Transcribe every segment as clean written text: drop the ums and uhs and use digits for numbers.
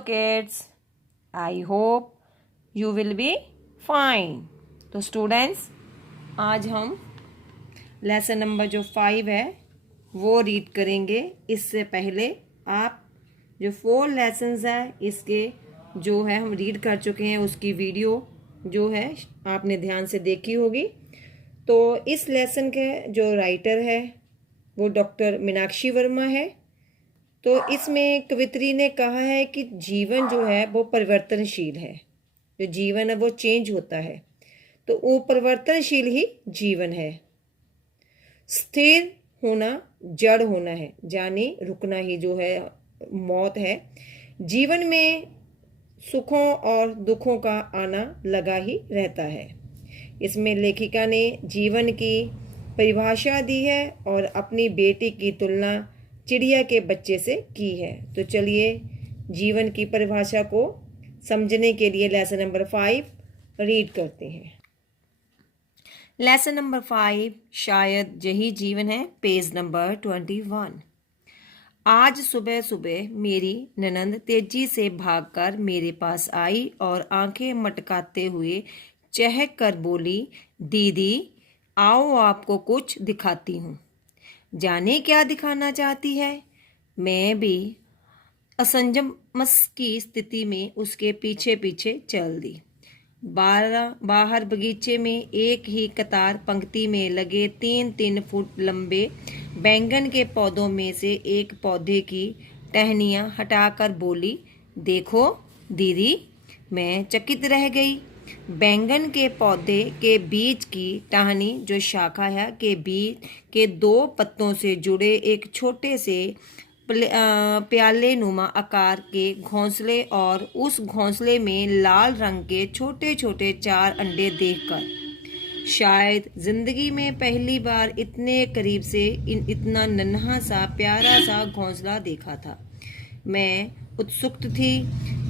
Kids, I hope you will be fine. तो students, आज हम लेसन नंबर जो 5 है वो रीड करेंगे। इससे पहले आप जो 4 लेसन्स हैं इसके जो है हम रीड कर चुके हैं, उसकी वीडियो जो है आपने ध्यान से देखी होगी। तो इस लेसन के जो राइटर है वो डॉक्टर मीनाक्षी वर्मा है। तो इसमें कवित्री ने कहा है कि जीवन जो है वो परिवर्तनशील है, जो जीवन है वो चेंज होता है, तो वो परिवर्तनशील ही जीवन है। स्थिर होना जड़ होना है, यानी रुकना ही जो है मौत है। जीवन में सुखों और दुखों का आना लगा ही रहता है। इसमें लेखिका ने जीवन की परिभाषा दी है और अपनी बेटी की तुलना चिड़िया के बच्चे से की है। तो चलिए जीवन की परिभाषा को समझने के लिए लेसन नंबर 5 रीड करते हैं। लेसन नंबर 5 शायद यही जीवन है, पेज नंबर 21। आज सुबह सुबह मेरी ननंद तेजी से भागकर मेरे पास आई और आंखें मटकाते हुए चहक कर बोली, दीदी आओ आपको कुछ दिखाती हूँ। जाने क्या दिखाना चाहती है? मैं भी असंजमस की स्थिति में उसके पीछे पीछे चल दी। बाहर बगीचे में एक ही कतार पंक्ति में लगे 3-3 फुट लंबे बैंगन के पौधों में से एक पौधे की टहनियाँ हटाकर बोली, देखो दीदी। मैं चकित रह गई। बैंगन के पौधे के बीच की टहनी जो शाखा है के बीच के 2 पत्तों से जुड़े एक छोटे से प्याले नुमा आकार के घोंसले और उस घोंसले में लाल रंग के छोटे छोटे 4 अंडे देखकर शायद जिंदगी में पहली बार इतने करीब से इतना नन्हा सा प्यारा सा घोंसला देखा था। मैं उत्सुक थी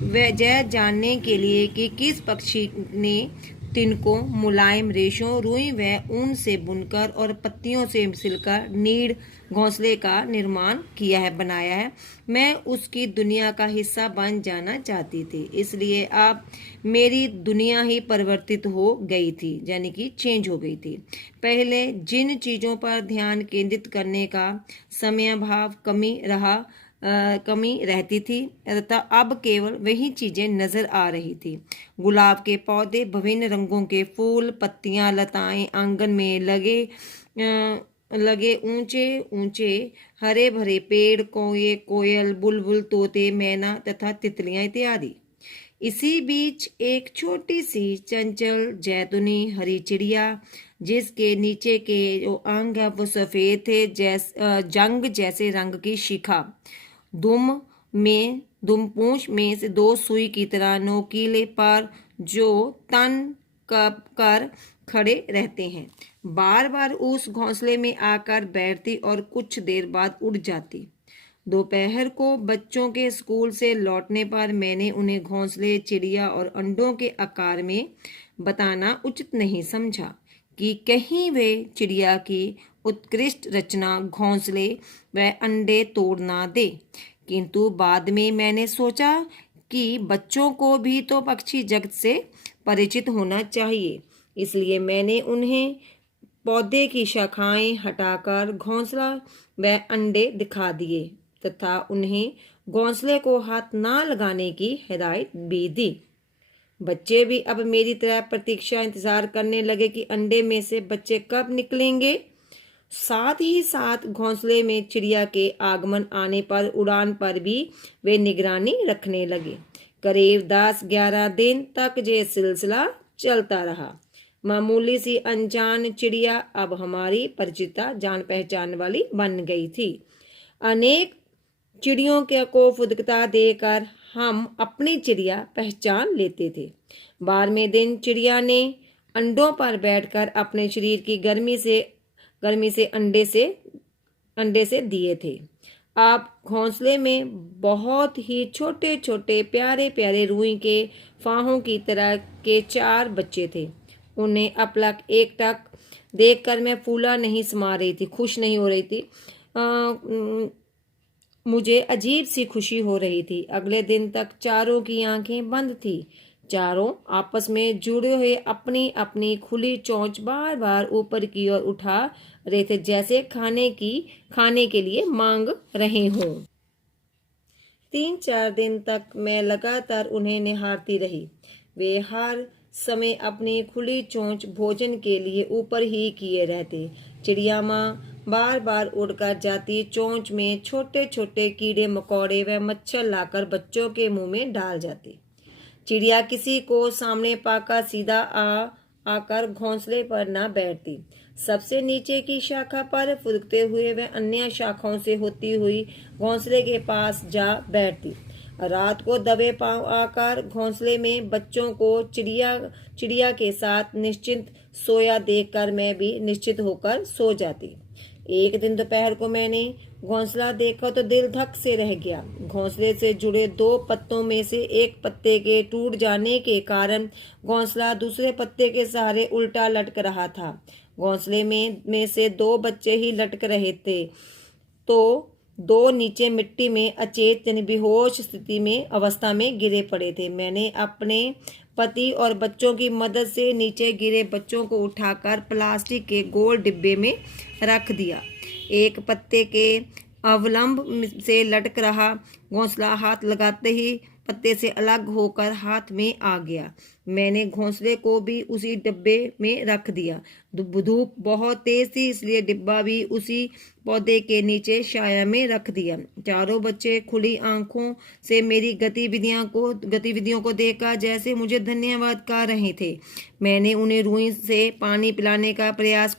वह जानने के लिए कि किस पक्षी ने तिनको मुलायम रेशों, रुई व ऊन से बुनकर और पत्तियों से सिलकर नीड़ घोंसले का निर्माण किया है, बनाया है। मैं उसकी दुनिया का हिस्सा बन जाना चाहती थी, इसलिए अब मेरी दुनिया ही परिवर्तित हो गई थी, यानी कि चेंज हो गई थी। पहले जिन चीज़ों पर ध्यान केंद्रित करने का समयाभाव कमी रहती थी तथा अब केवल वही चीज़ें नजर आ रही थी। गुलाब के पौधे, विभिन्न रंगों के फूल, पत्तियां, लताएं, आंगन में लगे ऊंचे ऊंचे हरे भरे पेड़, कोयल, बुलबुल, तोते, मैना तथा तितलियां इत्यादि। इसी बीच एक छोटी सी चंचल जैतूनी हरी चिड़िया, जिसके नीचे के जो अंग है वो सफ़ेद थे, जंग जैसे रंग की शिखा, दुम पूंछ में से 2 सुई की तरह नोकीले पर जो तन कर खड़े रहते हैं, बार बार उस घोंसले में आकर बैठती और कुछ देर बाद उड़ जाती। दोपहर को बच्चों के स्कूल से लौटने पर मैंने उन्हें घोंसले, चिड़िया और अंडों के आकार में बताना उचित नहीं समझा कि कहीं वे चिड़िया की उत्कृष्ट रचना घोंसले व अंडे तोड़ ना दे। किंतु बाद में मैंने सोचा कि बच्चों को भी तो पक्षी जगत से परिचित होना चाहिए, इसलिए मैंने उन्हें पौधे की शाखाएं हटाकर घोंसला व अंडे दिखा दिए तथा उन्हें घोंसले को हाथ ना लगाने की हिदायत भी दी। बच्चे भी अब मेरी तरह प्रतीक्षा इंतजार करने लगे कि अंडे में से बच्चे कब निकलेंगे। साथ ही साथ घोंसले में चिड़िया के आगमन आने पर उड़ान पर भी वे निगरानी रखने लगे। करीब 10-11 दिन तक ये सिलसिला चलता रहा। मामूली सी अनजान चिड़िया अब हमारी परिचिता जान पहचान वाली बन गई थी। अनेक चिड़ियों को फुदकता देकर हम अपनी चिड़िया पहचान लेते थे। 12वें दिन चिड़िया ने अंडों पर बैठकर अपने शरीर की गर्मी से अंडे से दिए थे। आप घोंसले में बहुत ही छोटे छोटे प्यारे प्यारे रुई के फाहों की तरह के 4 बच्चे थे। उन्हें अपलक एकटक देखकर मैं फूला नहीं समा रही थी, खुश नहीं हो रही थी। मुझे अजीब सी खुशी हो रही थी। अगले दिन तक चारों की आंखें बंद थी। चारों आपस में जुड़े हुए अपनी अपनी खुली चोंच बार बार ऊपर की ओर उठा रहे थे, जैसे खाने के लिए मांग रहे हों। 3-4 दिन तक मैं लगातार उन्हें निहारती रही। वे हर समय अपनी खुली चोंच भोजन के लिए ऊपर ही किए रहते। चिड़िया माँ बार बार उड़कर जाती, चोंच में छोटे छोटे कीड़े मकोड़े व मच्छर लाकर बच्चों के मुंह में डाल जाती। चिड़िया किसी को सामने पाकर सीधा आकर घोंसले पर न बैठती। सबसे नीचे की शाखा पर फुदकते हुए वह अन्य शाखाओं से होती हुई घोंसले के पास जा बैठती। रात को दबे पांव आकर घोंसले में बच्चों को चिड़िया के साथ निश्चिंत सोया देखकर मैं भी निश्चित होकर सो जाती। एक दिन दोपहर को मैंने घोंसला देखा तो दिल धक से रह गया। घोंसले से जुड़े 2 पत्तों में से एक पत्ते के टूट जाने के कारण घोंसला दूसरे पत्ते के सहारे उल्टा लटक रहा था। घोंसले में से 2 बच्चे ही लटक रहे थे, तो 2 नीचे मिट्टी में अचेत यानी बेहोश स्थिति में अवस्था में गिरे पड़े थे। मैंने अपने पति और बच्चों की मदद से नीचे गिरे बच्चों को उठाकर प्लास्टिक के गोल डिब्बे में रख दिया। एक पत्ते के अवलंब से लटक रहा घोंसला हाथ लगाते ही पत्ते से अलग होकर हाथ में आ गया। मैंने घोंसले को भी उसी डिब्बे में रख दिया। धूप बहुत तेज थी, इसलिए डिब्बा भी उसी पौधे के नीचे छाया में रख दिया। चारों बच्चे खुली आंखों से मेरी गतिविधियों को देखकर जैसे मुझे धन्यवाद कह रहे थे। मैंने उन्हें रुई से पानी पिलाने का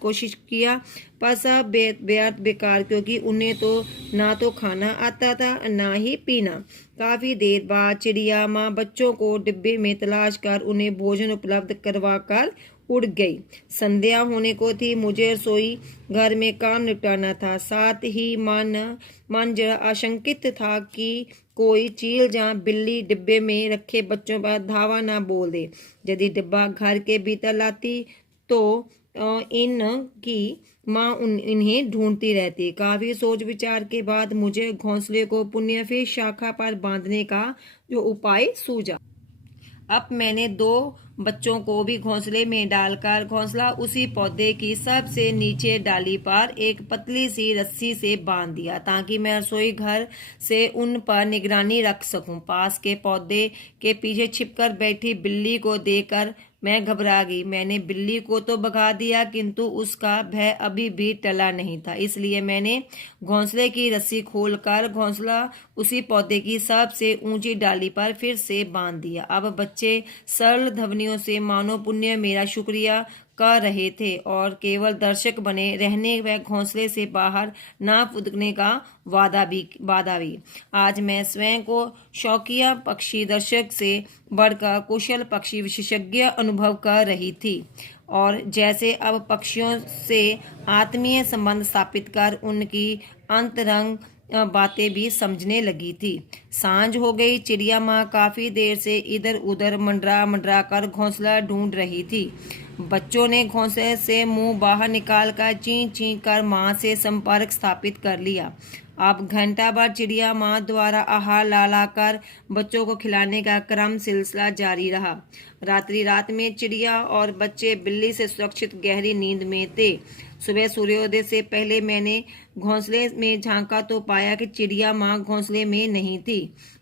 कोशिश किया, पर सब बेकार, क्योंकि उन्हें तो ना तो खाना आता था ना ही पीना। काफी देर बाद चिड़िया माँ बच्चों को डिब्बे में तलाश कर उन्हें भोजन उपलब्ध करवाकर उड़ गई। संध्या होने को थी। मुझे रसोई घर में काम निपटाना था। साथ ही मन जरा आशंकित था कि कोई चील या बिल्ली डिब्बे में रखे बच्चों पर धावा न बोल दे। यदि डिब्बा घर के भीतर लाती तो इनकी माँ इन्हें ढूंढती रहती। काफी सोच विचार के बाद मुझे घोंसले को पुनः फिर शाखा पर बांधने का जो उपाय सूझा। अब मैंने 2 बच्चों को भी घोंसले में डालकर घोंसला उसी पौधे की सबसे नीचे डाली पर एक पतली सी रस्सी से बांध दिया, ताकि मैं रसोई घर से उन पर निगरानी रख सकूं। पास के पौधे के पीछे छिपकर बैठी बिल्ली को देखकर मैं घबरा गई। मैंने बिल्ली को तो भगा दिया, किंतु उसका भय अभी भी टला नहीं था। इसलिए मैंने घोंसले की रस्सी खोलकर घोंसला उसी पौधे की सबसे ऊंची डाली पर फिर से बांध दिया। अब बच्चे सरल ध्वनियों से मानो पुण्य मेरा शुक्रिया कर रहे थे और केवल दर्शक बने रहने व घोंसले से बाहर ना फुदकने का वादा भी। आज मैं स्वयं को शौकिया पक्षी दर्शक से बढ़कर कुशल पक्षी विशेषज्ञ अनुभव कर रही थी, और जैसे अब पक्षियों से आत्मीय संबंध स्थापित कर उनकी अंतरंग बातें भी समझने लगी थी। सांझ हो गई। चिड़िया माँ काफी देर से इधर उधर मंडरा कर घोंसला ढूंढ रही थी। बच्चों ने घोंसले से मुंह बाहर निकालकर ची ची कर माँ से संपर्क स्थापित कर लिया। अब घंटा भर चिड़िया माँ द्वारा आहार ला कर बच्चों को खिलाने का क्रम सिलसिला जारी रहा। रात में चिड़िया और बच्चे बिल्ली से सुरक्षित गहरी नींद में थे। सुबह सूर्योदय से पहले मैंने घोंसले में झांका तो पाया कि चिड़िया माँ घोंसले में नहीं थी।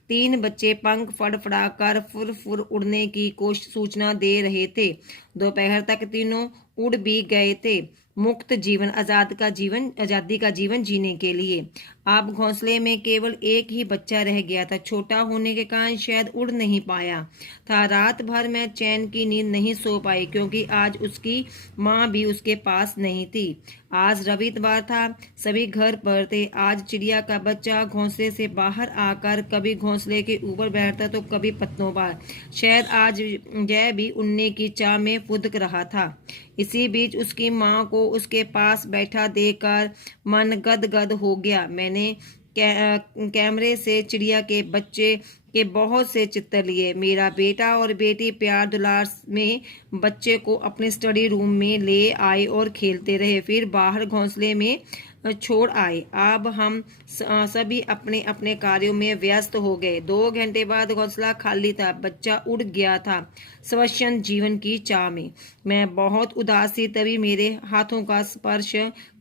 3 बच्चे पंख फड़फड़ाकर फुर उड़ने की सूचना दे रहे थे। दोपहर तक तीनों उड़ भी गए थे, मुक्त जीवन आजादी का जीवन जीने के लिए। अब घोंसले में केवल एक ही बच्चा रह गया था। छोटा होने के कारण शायद उड़ नहीं पाया था। रात भर मैं चैन की नींद नहीं सो पाई, क्योंकि आज उसकी माँ भी उसके पास नहीं थी। आज रविवार था, सभी घर पर थे। आज चिड़िया का बच्चा घोंसले से बाहर आकर कभी घोंसले के ऊपर बैठता तो कभी पत्तों पर। शायद आज जय भी उड़ने की चाह में फुदक रहा था। इसी बीच उसकी माँ को उसके पास बैठा देखकर मन गदगद हो गया। मैंने कैमरे से चिड़िया के बच्चे के बहुत से चित्र लिए। मेरा बेटा और बेटी प्यार दुलार में बच्चे को अपने स्टडी रूम में ले आए और खेलते रहे। फिर बाहर घोंसले में छोड़ आए। अब हम सभी अपने अपने कार्यों में व्यस्त हो गए। 2 घंटे बाद घोंसला खाली था, बच्चा उड़ गया था स्वच्छंद जीवन की चाह में। मैं बहुत उदास थी, तभी मेरे हाथों का स्पर्श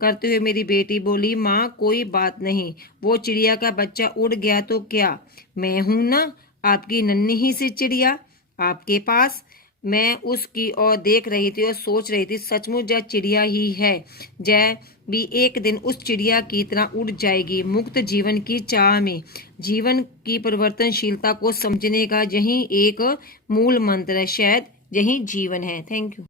करते हुए मेरी बेटी बोली, माँ कोई बात नहीं, वो चिड़िया का बच्चा उड़ गया तो क्या, मैं हूं ना आपकी नन्ही ही सी चिड़िया आपके पास। मैं उसकी ओर देख रही थी और सोच रही थी, सचमुच यह चिड़िया ही है। जय भी एक दिन उस चिड़िया की तरह उड़ जाएगी, मुक्त जीवन की चाह में। जीवन की परिवर्तनशीलता को समझने का यही एक मूल मंत्र है, शायद यही जीवन है। Thank you.